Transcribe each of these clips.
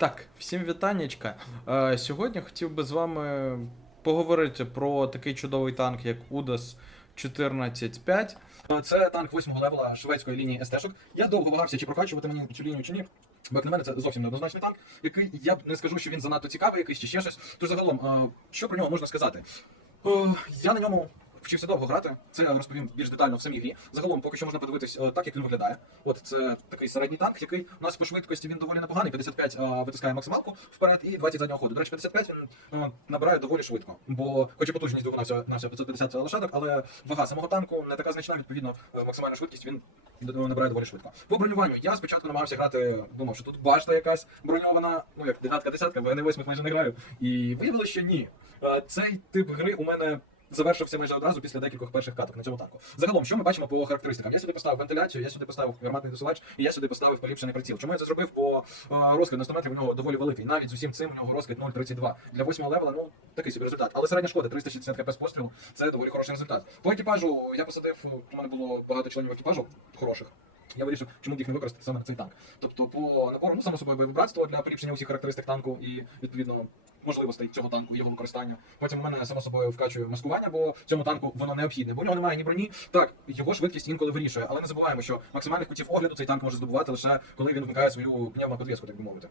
Так, всім вітаннячка. Е, сьогодні хотів би з вами поговорити про такий чудовий танк, як Удас 14.5. Е, Це танк 8-го левела шведської лінії СТ-шок. Я довго вагався, чи прокачувати мені цю лінію чи ні. Бо на мене це зовсім неоднозначний танк, який я б не скажу, що він занадто цікавий, якийсь чи ще щось. Тож загалом, е, що про нього можна сказати? Е, Я на ньому вчився довго грати. Це розповім більш детально в самій грі. Загалом, поки що можна подивитись е, так, як він виглядає. От це такий середній танк, який у нас по швидкості він доволі непоганий. 55 е, витискає максималку вперед і 20 заднього ходу. До речі, 55 він е, набирає доволі швидко. Бо, хоч і потужність двигуна на всього 550 лошадок, але вага самого танку не така значна, відповідно, максимальну швидкість він набирає доволі швидко. По бронюванню я спочатку намагався грати, думав, що тут башта якась броньована, ну як дев'ятка десятка, бо я не восьмих майже не граю. І виявилося, що ні. Цей тип гри у мене. Завершився майже одразу після декількох перших каток на цьому танку. Загалом, що ми бачимо по характеристикам? Я сюди поставив вентиляцію, я сюди поставив гарматний досилач, і я сюди поставив поліпшений приціл. Чому я це зробив? Бо е, розкид на 100 метрів у нього доволі великий. Навіть з усім цим у нього розкид 0,32. Для 8 левела, ну такий собі результат. Але середня шкода 360 кп з пострілу це доволі хороший результат. По екіпажу я посадив, у мене було багато членів екіпажу хороших. Я вирішив, чому б їх не використати саме на цей танк. Тобто, по напору, ну само собою боєбратство для поліпшення усіх характеристик танку і відповідно можливостей цього танку його використання. Потім у мене само собою вкачує маскування, бо цьому танку воно необхідне. Бо у нього немає ні броні. Так, його швидкість інколи вирішує, але не забуваємо, що максимальних кутів огляду цей танк може здобувати лише коли він вмикає свою пневмоподвіску, так би мовити.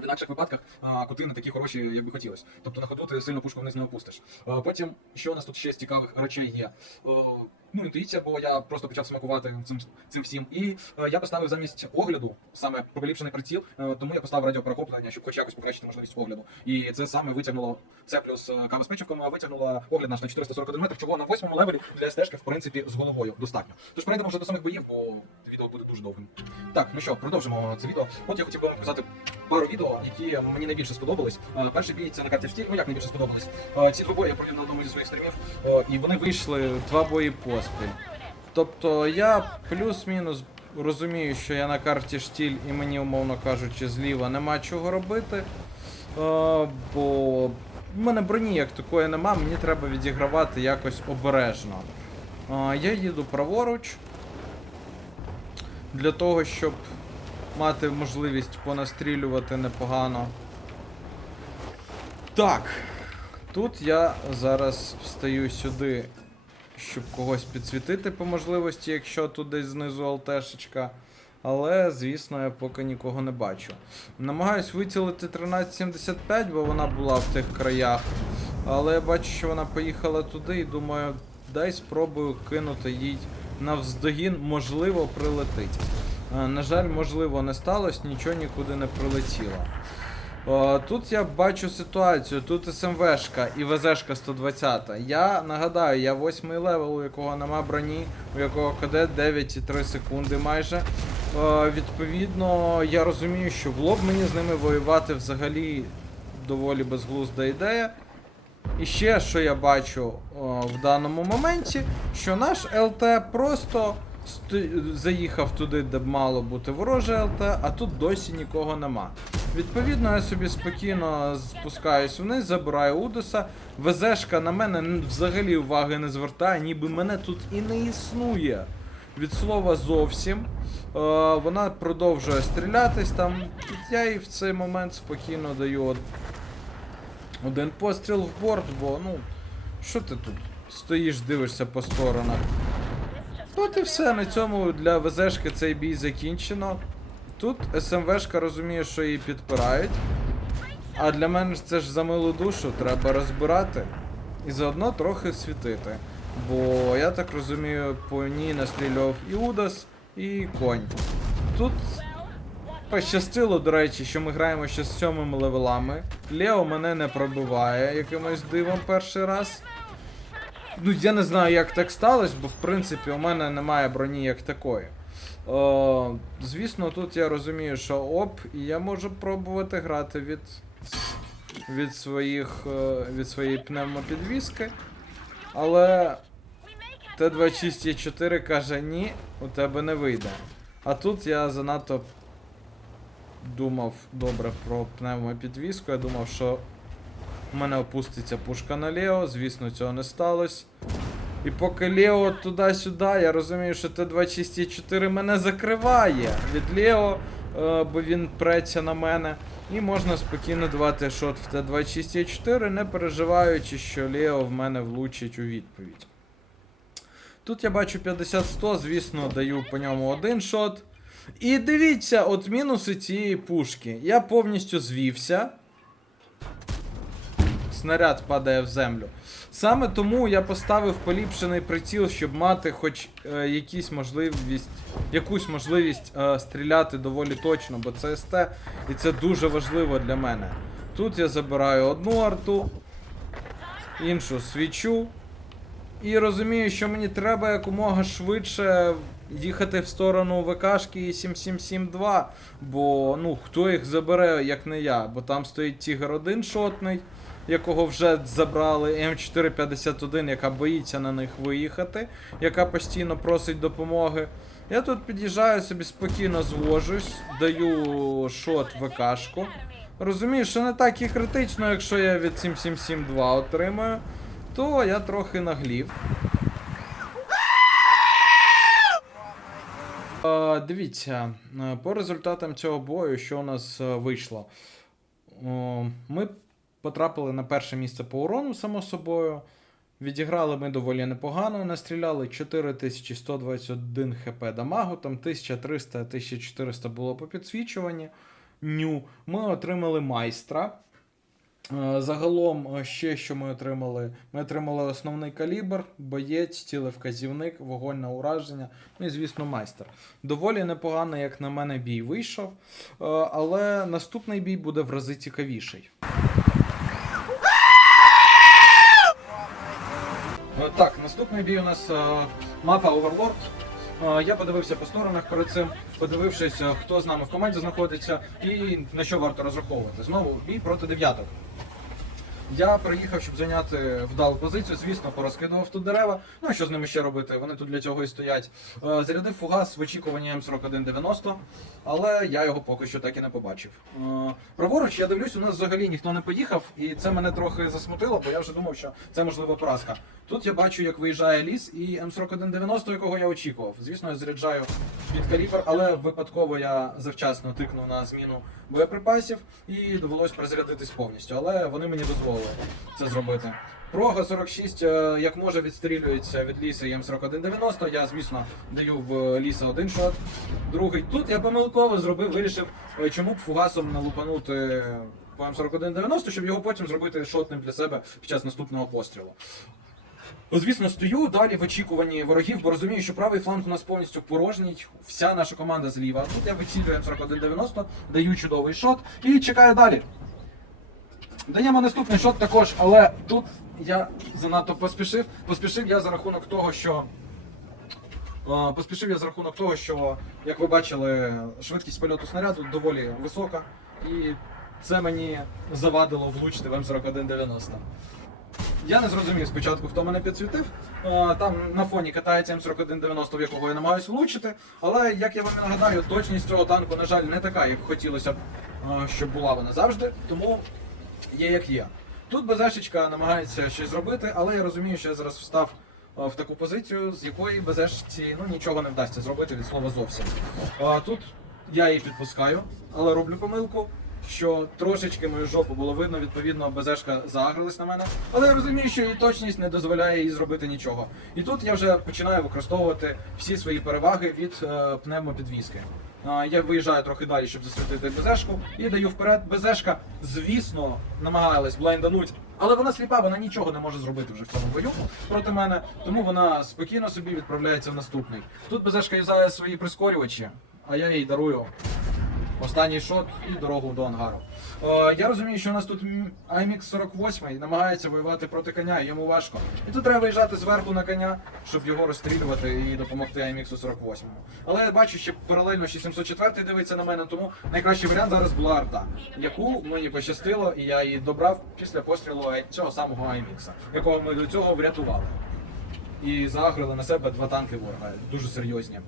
В інакших випадках а, кути не такі хороші, як би хотілося. Тобто на ходу ти сильно пушку вниз не опустиш. Потім, що у нас тут ще з цікавих речей є? Ну, інтуїція, бо я просто почав смакувати цим, цим всім. І е, я поставив замість огляду саме поліпшений приціл, е, тому я поставив радіоперехоплення, щоб хоч якось покращити можливість огляду. І це саме витягнуло це плюс е, кава з печивком, а витягнуло огляд наш на 441 метр, чого на восьмому левелі для стежки, в принципі, з головою достатньо. Тож перейдемо вже до самих боїв, бо відео буде дуже довгим. Так, ну що, продовжимо це відео. От я хотів би вам показати пару відео, які мені найбільше сподобались. Е, Перший бій це на карті в стіль, ну як найбільше сподобались. Е, Ці двобої я провів на одному зі своїх стрімів, е, і вони вийшли. Два бої поспіль. Тобто я плюс-мінус розумію, що я на карті штіль і мені, умовно кажучи, зліва нема чого робити. Е, бо в мене броні як такої нема, мені треба відігравати якось обережно. Е, я їду праворуч. Для того, щоб мати можливість понастрілювати непогано. Так. Тут я зараз встаю сюди, щоб когось підсвітити по можливості, якщо тут десь знизу ЛТшечка. Але, звісно, я поки нікого не бачу. Намагаюсь вицілити 1375, бо вона була в тих краях. Але я бачу, що вона поїхала туди і думаю, дай спробую кинути їй навздогін, можливо, прилетить. Е, На жаль, можливо, не сталося, нічого нікуди не прилетіло. О, тут я бачу ситуацію, тут СМВшка і ВЗшка 120. Я нагадаю, я 8 левел, у якого нема броні, у якого КД 9,3 секунди майже. О, відповідно, я розумію, що в лоб мені з ними воювати взагалі доволі безглузда ідея. І ще що я бачу о, в даному моменті, що наш ЛТ просто сто- заїхав туди, де б мало бути вороже ЛТ, а тут досі нікого нема. Відповідно, я собі спокійно спускаюсь вниз, забираю Удоса. ВЗшка на мене взагалі уваги не звертає, ніби мене тут і не існує. Від слова зовсім. Е, вона продовжує стрілятись там. Я їй в цей момент спокійно даю од- один постріл в борт, бо ну. Що ти тут? Стоїш, дивишся по сторонах. От і все, на цьому для ВЗшки цей бій закінчено. Тут СМВшка розуміє, що її підпирають. А для мене ж це ж за милу душу треба розбирати і заодно трохи світити. Бо я так розумію, по ній настрілював і Удас, і конь. Тут пощастило, до речі, що ми граємо ще з сьомими левелами. Лео мене не пробиває якимось дивом перший раз. Ну, я не знаю, як так сталося, бо в принципі у мене немає броні як такої. О, звісно, тут я розумію, що оп, і я можу пробувати грати від, від, своїх, е, від своєї пневмопідвіски. Але Т264 каже, ні, у тебе не вийде. А тут я занадто думав добре про пневмопідвіску. Я думав, що у мене опуститься пушка на Лео, звісно, цього не сталося. І поки Лео туди-сюди, я розумію, що Т264 мене закриває від Лео. е, бо він преться на мене. І можна спокійно давати шот в Т-26Е4, не переживаючи, що Лео в мене влучить у відповідь. Тут я бачу 50-100, звісно, даю по ньому один шот. І дивіться, от мінуси цієї пушки. Я повністю звівся. Снаряд падає в землю. Саме тому я поставив поліпшений приціл, щоб мати хоч е, якісь можливість, якусь можливість е, стріляти доволі точно, бо це СТ, і це дуже важливо для мене. Тут я забираю одну арту, іншу свічу. І розумію, що мені треба якомога швидше їхати в сторону ВКшки і 7772, бо ну хто їх забере, як не я, бо там стоїть Тігр 1 шотний, якого вже забрали, М451, яка боїться на них виїхати, яка постійно просить допомоги. Я тут під'їжджаю собі спокійно звожусь, даю шот ВКшку. Розумію, що не так і критично, якщо я від 7772 отримаю, то я трохи наглів. Дивіться, е, по результатам цього бою, що у нас е, вийшло. Ми потрапили на перше місце по урону, само собою. Відіграли ми доволі непогано, настріляли 4121 хп дамагу, там 1300-1400 було по підсвічуванні. Ню. Ми отримали майстра. Е, Загалом, е, ще що ми отримали? Ми отримали основний калібр, боєць, цілевказівник, вогонь на ураження, ну і, звісно, майстер. Доволі непогано, як на мене, бій вийшов, е, але наступний бій буде в рази цікавіший. Так, наступний бій у нас е, мапа Overlord. Е, Я подивився по сторонах перед цим, подивившись, е, хто з нами в команді знаходиться і на що варто розраховувати. Знову бій проти дев'яток. Я приїхав, щоб зайняти вдалу позицію. Звісно, порозкидував тут дерева. Ну що з ними ще робити? Вони тут для цього і стоять. Е, Зарядив фугас в очікуванні М4190, але я його поки що так і не побачив. Е, Праворуч, я дивлюсь, у нас взагалі ніхто не поїхав, і це мене трохи засмутило, бо я вже думав, що це можливо поразка. Тут я бачу, як виїжджає ліс, і М4190, якого я очікував. Звісно, я заряджаю під калібр, але випадково я завчасно тикнув на зміну боєприпасів і довелось перезарядитись повністю. Але вони мені дозволили це зробити. Прога 46 е, як може відстрілюється від ліса і М4190. Я, звісно, даю в ліса один шот. Другий. Тут я помилково зробив, вирішив, е, чому б фугасом не лупанути по М4190, щоб його потім зробити шотним для себе під час наступного пострілу. Звісно, стою далі в очікуванні ворогів, бо розумію, що правий фланг у нас повністю порожній, вся наша команда зліва. Тут я вицілюю М4190, даю чудовий шот і чекаю далі. Даємо наступний шот також, але тут я занадто поспішив. Поспішив я за рахунок того, що. е, Поспішив я за рахунок того, що, як ви бачили, швидкість польоту снаряду доволі висока, і це мені завадило влучити в М4190. Я не зрозумів спочатку, хто мене підсвітив. Там на фоні катається М4190, в якого я намагаюся влучити. Але як я вам нагадаю, точність цього танку, на жаль, не така, як хотілося б, щоб була вона завжди. Тому є як є. Тут БЗшечка намагається щось зробити, але я розумію, що я зараз встав в таку позицію, з якої БЗшці ну, нічого не вдасться зробити від слова зовсім. Тут я її підпускаю, але роблю помилку. Що трошечки мою жопу було видно, відповідно, БЗшка загрилась на мене. Але я розумію, що її точність не дозволяє їй зробити нічого. І тут я вже починаю використовувати всі свої переваги від е, пневмопідвіски. Е, Я виїжджаю трохи далі, щоб засвітити БЗшку, і даю вперед. БЗшка, звісно, намагалась блайндануть, але вона сліпа, вона нічого не може зробити вже в цьому бою проти мене, тому вона спокійно собі відправляється в наступний. Тут БЗшка юзає свої прискорювачі, а я їй дарую Останній шот і дорогу до ангару. Е, я розумію, що у нас тут IMX 48 намагається воювати проти коня, йому важко. І тут треба виїжджати зверху на коня, щоб його розстрілювати і допомогти IMX 48. Але я бачу, що паралельно ще 704 дивиться на мене, тому найкращий варіант зараз була арта, яку мені пощастило, і я її добрав після пострілу цього самого IMX, якого ми до цього врятували. І загрили на себе два танки ворога, дуже серйозні.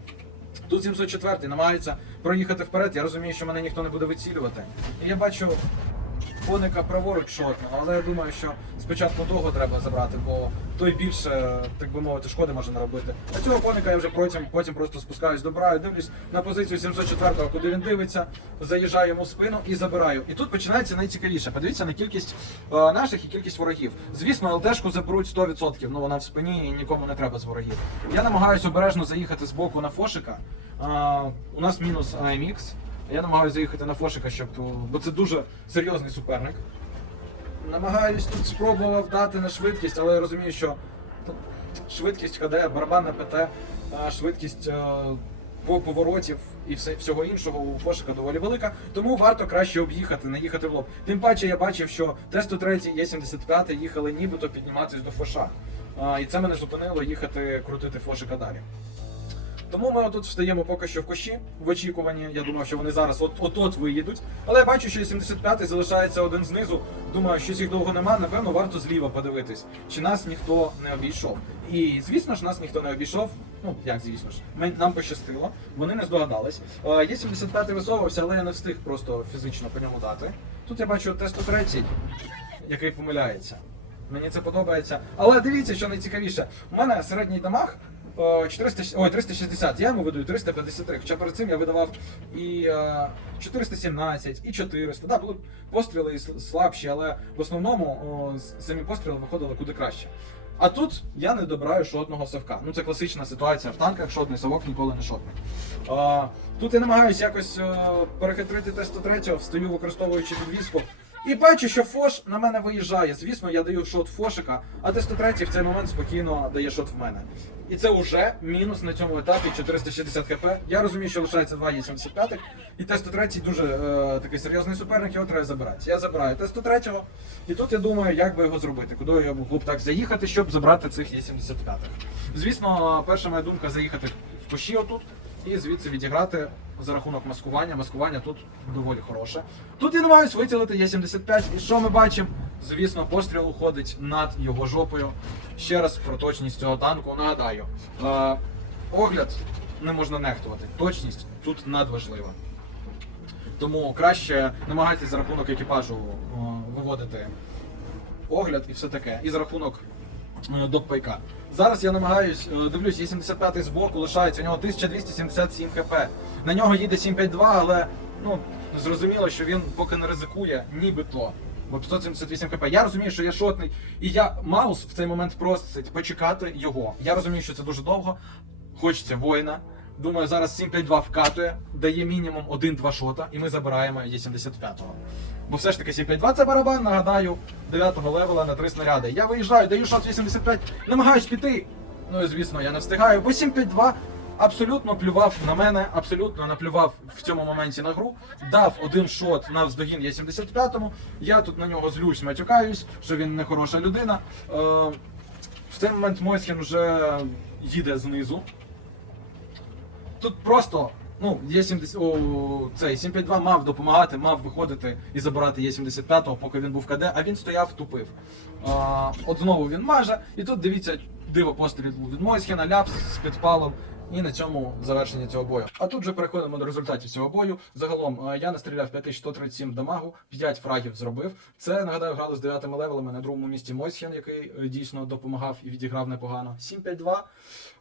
Тут 704 намагаються проїхати вперед. Я розумію, що мене ніхто не буде вицілювати. І я бачу коника праворуч шотного, але я думаю, що спочатку того треба забрати, бо той більше, так би мовити, шкоди може наробити. А цього коника я вже потім, потім просто спускаюсь до бра дивлюсь на позицію 704-го, куди він дивиться, заїжджаю йому в спину і забираю. І тут починається найцікавіше. Подивіться на кількість е, наших і кількість ворогів. Звісно, ЛТшку заберуть 100%, ну вона в спині і нікому не треба з ворогів. Я намагаюся обережно заїхати з боку на фошика. А, у нас мінус AMX. Я намагаюся заїхати на фошика, щоб бо це дуже серйозний суперник. Намагаюсь тут спробував дати на швидкість, але я розумію, що ну, швидкість КД, барабанна ПТ, швидкість е, по поворотів і всього іншого у Фошика доволі велика, тому варто краще об'їхати, не їхати в лоб. Тим паче я бачив, що Т-103 і Є-75 їхали нібито підніматись до Фоша. І це мене зупинило їхати крутити Фошика далі. Тому ми отут встаємо поки що в кущі в очікуванні. Я думав, що вони зараз от от виїдуть. Але я бачу, що 75-й залишається один знизу. Думаю, що їх довго нема. Напевно, варто зліва подивитись, чи нас ніхто не обійшов. І звісно ж, нас ніхто не обійшов. Ну як звісно ж, нам пощастило, вони не здогадались. Е, Є 75-й висовувався, але я не встиг просто фізично по ньому дати. Тут я бачу Т-103, який помиляється. Мені це подобається. Але дивіться, що найцікавіше. У мене середній дамаг е, 400, ой, 360, я йому видаю 353. Хоча перед цим я видавав і е, 417, і 400. Да, були постріли слабші, але в основному самі постріли виходили куди краще. А тут я не добираю шотного совка. Ну це класична ситуація в танках, шотний совок ніколи не шотний. А, тут я намагаюся якось е, перехитрити Т-103, встаю використовуючи підвіску. І бачу, що Фош на мене виїжджає. Звісно, я даю шот Фошика, а Т-103 в цей момент спокійно дає шот в мене. І це вже мінус на цьому етапі 460 хп. Я розумію, що лишається 2 Є75, і Т-103 дуже е, такий серйозний суперник, його треба забирати. Я забираю Т-103, і тут я думаю, як би його зробити, куди я мог б так заїхати, щоб забрати цих Є75. Звісно, перша моя думка заїхати в кущі отут і звідси відіграти за рахунок маскування. Маскування тут доволі хороше. Тут я намагаюсь вицілити Є75, і що ми бачимо? Звісно, постріл уходить над його жопою. Ще раз про точність цього танку нагадаю. Е, огляд не можна нехтувати. Точність тут надважлива. Тому краще намагайтесь за рахунок екіпажу е, виводити огляд і все таке. І за рахунок е, доппайка. Зараз я намагаюсь, дивлюсь, є 75-й збоку лишається, у нього 1277 хп. На нього їде 752, але ну, зрозуміло, що він поки не ризикує, нібито. Бо 578 хп. Я розумію, що я шотний, і я маус в цей момент просить почекати його. Я розумію, що це дуже довго. Хочеться воїна. Думаю, зараз 752 вкатує, дає мінімум 1-2 шота, і ми забираємо Є75-го. Бо все ж таки 752 це барабан, нагадаю, 9-го левела на 3 снаряди. Я виїжджаю, даю шот 85, намагаюсь піти. Ну і звісно, я не встигаю, бо 752 абсолютно плював на мене, абсолютно наплював в цьому моменті на гру. Дав один шот на вздогін Є75-му. Я тут на нього злюсь, матюкаюсь, що він не хороша людина. Е, в цей момент Мойсхен вже їде знизу. Тут просто. Ну, є 70, о, цей 752 мав допомагати, мав виходити і забирати Є75, поки він був КД, а він стояв, тупив. А, от знову він маже, і тут дивіться, диво постріл від Мойсхена, ляпс з підпалом. І на цьому завершення цього бою. А тут вже переходимо до результатів цього бою. Загалом е, я настріляв 5137 дамагу, 5 фрагів зробив. Це нагадаю, грали з 9 левелами на другому місці Мойсхен, який е, дійсно допомагав і відіграв непогано. 7-5-2.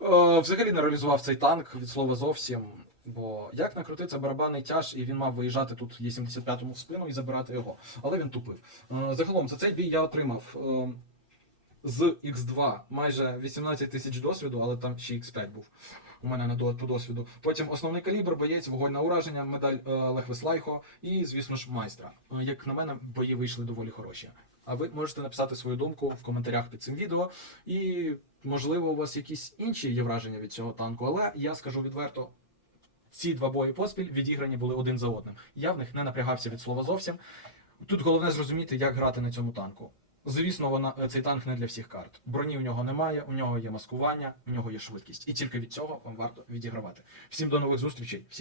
Е, Взагалі не реалізував цей танк від слова зовсім. Бо як накрути це барабанний тяж, і він мав виїжджати тут Є75 в спину і забирати його. Але він тупив. Загалом за цей бій я отримав з X2 майже 18 тисяч досвіду, але там ще X5 був у мене на до- досвіду. Потім основний калібр, боєць, вогонь ураження, медаль е, Олег і, звісно ж, майстра. Е, Як на мене, бої вийшли доволі хороші. А ви можете написати свою думку в коментарях під цим відео. І, можливо, у вас якісь інші є враження від цього танку, але я скажу відверто. Ці два бої поспіль відіграні були один за одним. Я в них не напрягався від слова зовсім. Тут головне зрозуміти, як грати на цьому танку. Звісно, вона цей танк не для всіх карт. Броні в нього немає, у нього є маскування, у нього є швидкість, і тільки від цього вам варто відігравати. Всім до нових зустрічей. Всім